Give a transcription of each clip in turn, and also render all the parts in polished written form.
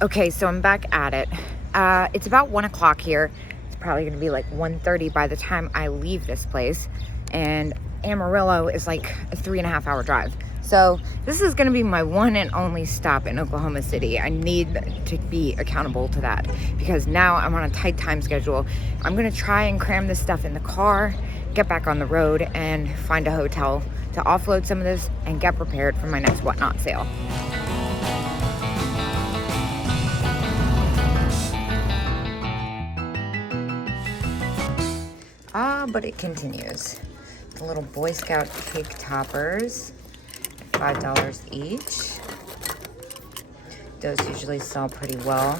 Okay, so I'm back at it. It's about 1 o'clock here. It's probably gonna be like 1:30 by the time I leave this place. And Amarillo is like a 3.5 hour drive. So this is gonna be my one and only stop in Oklahoma City. I need to be accountable to that because now I'm on a tight time schedule. I'm gonna try and cram this stuff in the car, get back on the road, and find a hotel to offload some of this and get prepared for my next Whatnot sale. But it continues. The little Boy Scout cake toppers, $5 each. Those usually sell pretty well.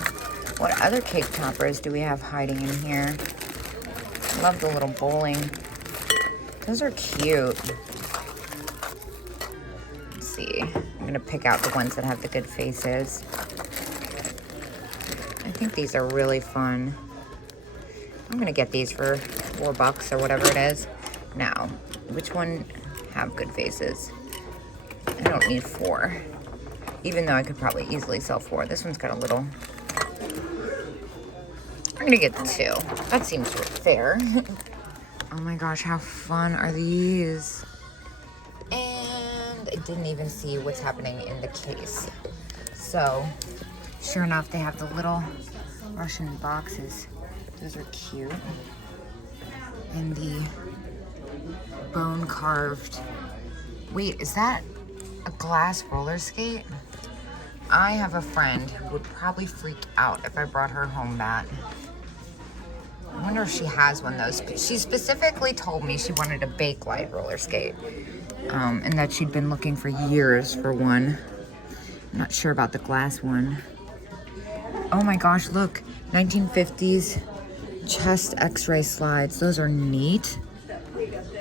What other cake toppers do we have hiding in here? I love the little bowling. Those are cute. Let's see. I'm gonna pick out the ones that have the good faces. I think these are really fun. I'm gonna get these for $4 or whatever it is. Now, which one have good faces? I don't need 4, even though I could probably easily sell 4. This one's got a little. I'm gonna get 2. That seems fair. Oh my gosh, how fun are these? And I didn't even see what's happening in the case. So, sure enough, they have the little Russian boxes. Those are cute. And the bone carved. Wait, is that a glass roller skate? I have a friend who would probably freak out if I brought her home that. I wonder if she has one of those. She specifically told me she wanted a Bakelite roller skate. And that she'd been looking for years for one. I'm not sure about the glass one. Oh my gosh, look. 1950s chest x-ray slides. Those are neat.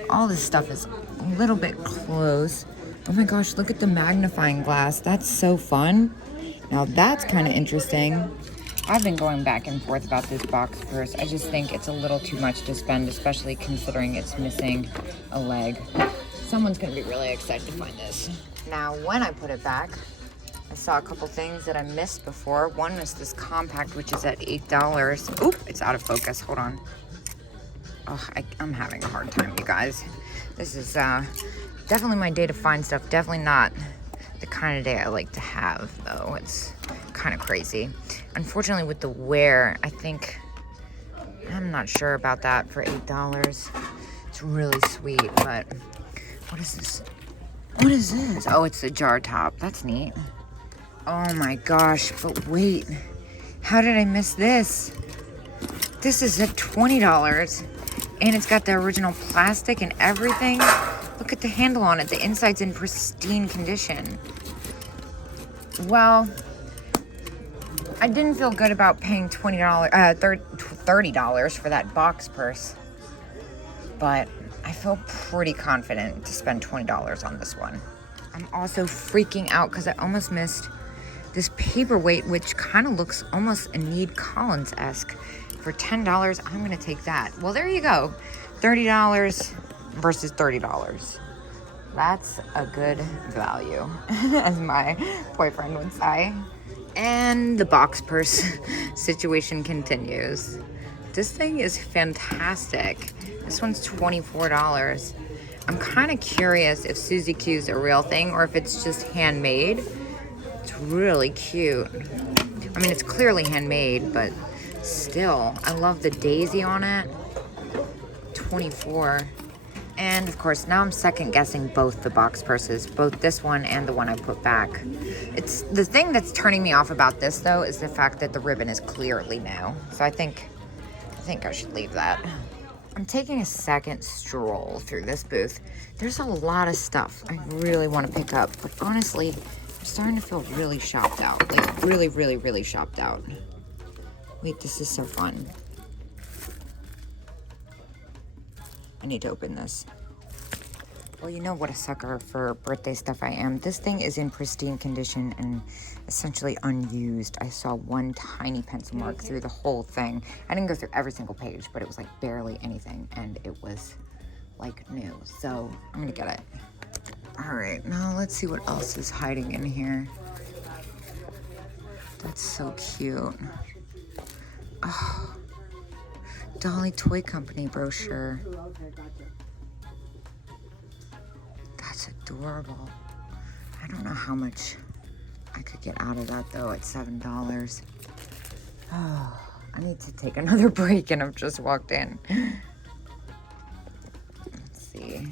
All this stuff is a little bit close. Oh my gosh, look at the magnifying glass. That's so fun. Now that's kind of interesting. I've been going back and forth about this box purse. I just think it's a little too much to spend, especially considering it's missing a leg. Someone's gonna be really excited to find this. Now, when I put it back, I saw a couple things that I missed before. One was this compact, which is at $8. Oop, it's out of focus, hold on. Oh, I'm having a hard time, you guys. This is definitely my day to find stuff. Definitely not the kind of day I like to have, though. It's kind of crazy. Unfortunately, with the wear, I'm not sure about that for $8. It's really sweet, but what is this? What is this? Oh, it's a jar top. That's neat. Oh my gosh, but wait. How did I miss this? This is at $20. And it's got the original plastic and everything. Look at the handle on it. The inside's in pristine condition. Well, I didn't feel good about paying $30 for that box purse. But I feel pretty confident to spend $20 on this one. I'm also freaking out because I almost missed this paperweight, which kind of looks almost Enid Collins-esque. For $10, I'm gonna take that. Well, there you go. $30 versus $30. That's a good value, as my boyfriend would say. And the box purse situation continues. This thing is fantastic. This one's $24. I'm kind of curious if Susie Q's a real thing or if it's just handmade. It's really cute. I mean, it's clearly handmade, but still, I love the daisy on it. $24. And of course, now I'm second guessing both the box purses, both this one and the one I put back. It's the thing that's turning me off about this, though, is the fact that the ribbon is clearly new. So I think I should leave that. I'm taking a second stroll through this booth. There's a lot of stuff I really want to pick up, but honestly, I'm starting to feel really shopped out. Like really, really, really shopped out. Wait, this is so fun. I need to open this. Well, you know what a sucker for birthday stuff I am. This thing is in pristine condition and essentially unused. I saw one tiny pencil mark through the whole thing. I didn't go through every single page, but it was like barely anything, and it was like new. So I'm gonna get it. All right, now let's see what else is hiding in here. That's so cute. Oh, Dolly Toy Company brochure. That's adorable. I don't know how much I could get out of that though at $7. Oh, I need to take another break and I've just walked in. Let's see.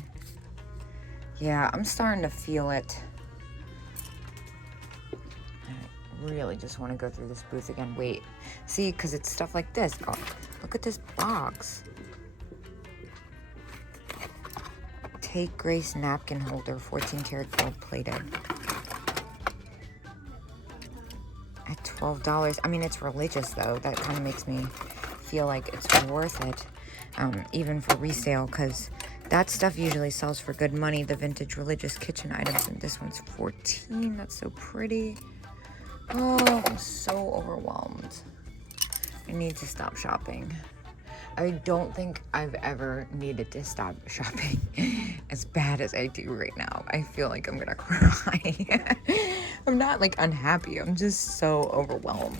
Yeah, I'm starting to feel it. I really just want to go through this booth again. Wait, see, because it's stuff like this. Oh, look at this box. Take Grace napkin holder, 14 karat gold plated. At $12. I mean, it's religious though. That kind of makes me feel like it's worth it, even for resale, because that stuff usually sells for good money, the vintage religious kitchen items, and this one's $14. That's so pretty. Oh, I'm so overwhelmed. I need to stop shopping. I don't think I've ever needed to stop shopping as bad as I do right now. I feel like I'm gonna cry. I'm not like unhappy, I'm just so overwhelmed.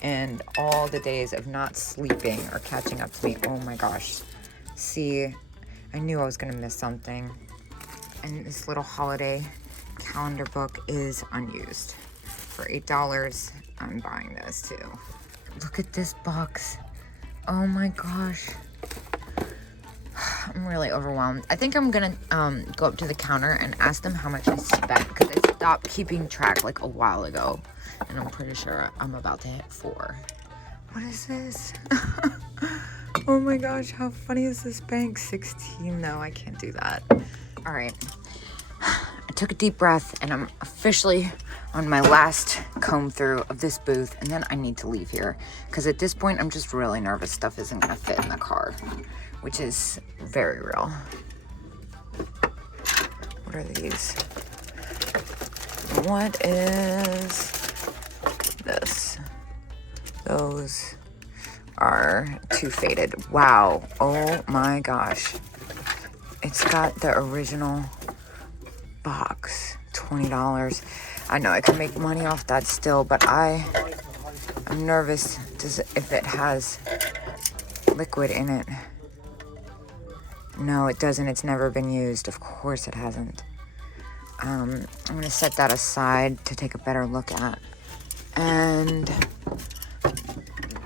And all the days of not sleeping are catching up to me. Oh my gosh. See, I knew I was gonna miss something. And this little holiday calendar book is unused. For $8, I'm buying this too. Look at this box. Oh my gosh. I'm really overwhelmed. I think I'm gonna go up to the counter and ask them how much I spent, because I stopped keeping track like a while ago. And I'm pretty sure I'm about to hit 4. What is this? Oh my gosh, how funny is this bank? 16, no, I can't do that. All right. I took a deep breath and I'm officially on my last comb through of this booth, and then I need to leave here because at this point I'm just really nervous stuff isn't gonna fit in the car, which is very real. What are these? What is this? Those are too faded. Wow. Oh my gosh. It's got the original box. $20. I know I can make money off that still, but I'm nervous if it has liquid in it. No, it doesn't. It's never been used. Of course it hasn't. I'm gonna set that aside to take a better look at. And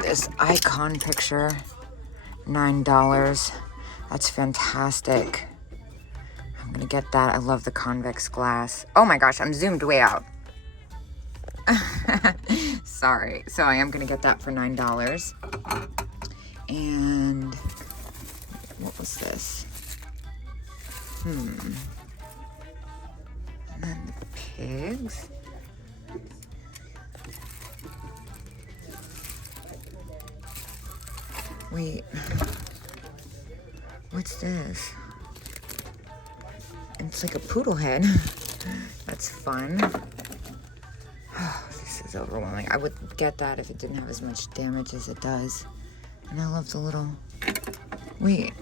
this icon picture, $9. That's fantastic. I'm gonna get that. I love the convex glass. Oh my gosh, I'm zoomed way out. Sorry. So I am gonna get that for $9. And what was this? And then the pigs. Wait. What's this? It's like a poodle head. That's fun. Oh, this is overwhelming. I would get that if it didn't have as much damage as it does. And I love the little... Wait.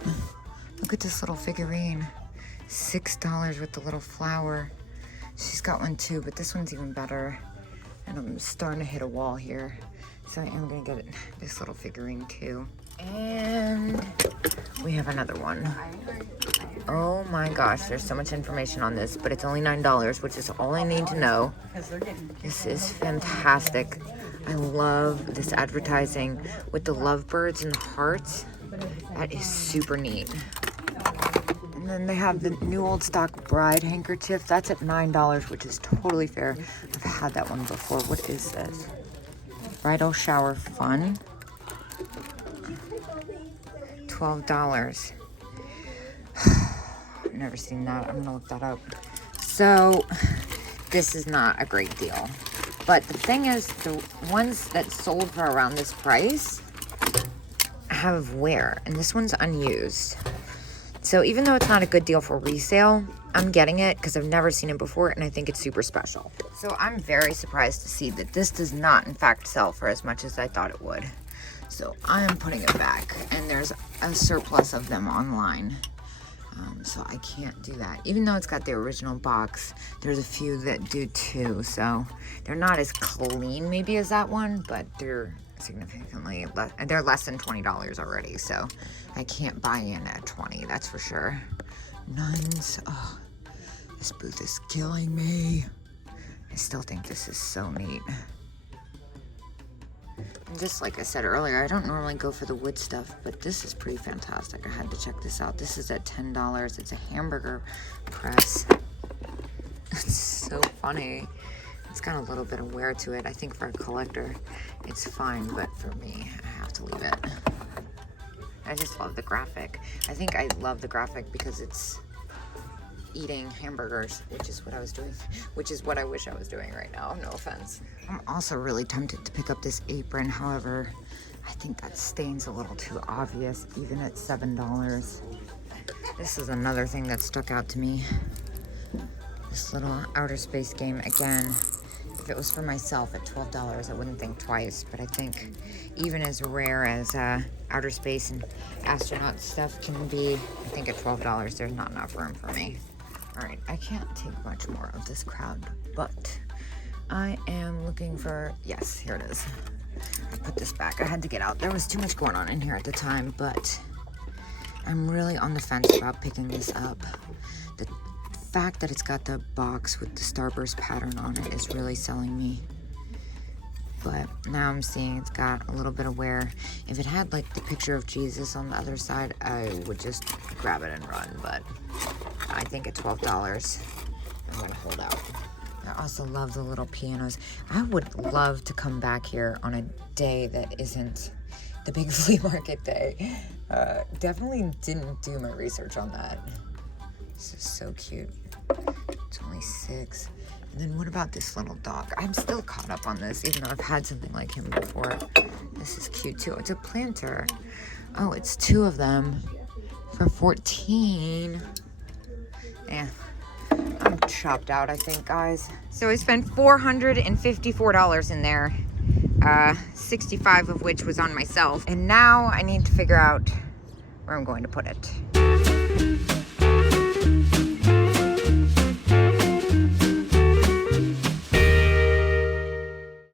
Look at this little figurine. $6 with the little flower. She's got one too, but this one's even better. And I'm starting to hit a wall here. So I am going to get this little figurine too. And we have another one. Oh my gosh, there's so much information on this, but it's only $9, which is all I need to know. This is fantastic. I love this advertising with the lovebirds and the hearts. That is super neat. And then they have the new old stock bride handkerchief. That's at $9, which is totally fair. I've had that one before. What is this? Bridal shower fun. $12. I've never seen that. I'm gonna look that up. So this is not a great deal. But the thing is, the ones that sold for around this price have wear, and this one's unused. So even though it's not a good deal for resale, I'm getting it because I've never seen it before and I think it's super special. So I'm very surprised to see that this does not in fact sell for as much as I thought it would. So I am putting it back, and there's a surplus of them online. So I can't do that. Even though it's got the original box, there's a few that do too. So they're not as clean maybe as that one, but they're significantly less. They're less than $20 already. So I can't buy in at 20, that's for sure. Nuns. Oh, this booth is killing me. I still think this is so neat. And just like I said earlier, I don't normally go for the wood stuff, but this is pretty fantastic. I had to check this out. This is at $10. It's a hamburger press. It's so funny. It's got a little bit of wear to it. I think for a collector, it's fine, but for me, I have to leave it. I just love the graphic. I think I love the graphic because it's eating hamburgers, which is what I was doing, which is what I wish I was doing right now, no offense. I'm also really tempted to pick up this apron. However, I think that stain's a little too obvious, even at $7. This is another thing that stuck out to me. This little outer space game. Again, if it was for myself at $12, I wouldn't think twice, but I think even as rare as outer space and astronaut stuff can be, I think at $12, there's not enough room for me. All right, I can't take much more of this crowd, but I am looking for, yes, here it is. I put this back. I had to get out. There was too much going on in here at the time, but I'm really on the fence about picking this up. The fact that it's got the box with the starburst pattern on it is really selling me. But now I'm seeing it's got a little bit of wear. If it had like the picture of Jesus on the other side, I would just grab it and run. But I think at $12, I'm gonna hold out. I also love the little pianos. I would love to come back here on a day that isn't the big flea market day. Definitely didn't do my research on that. This is so cute. It's only $6. And then what about this little dog? I'm still caught up on this, even though I've had something like him before. This is cute too. It's a planter. Oh, it's 2 of them for $14. Yeah, I'm chopped out, I think, guys. So I spent $454 in there, 65 of which was on myself. And now I need to figure out where I'm going to put it.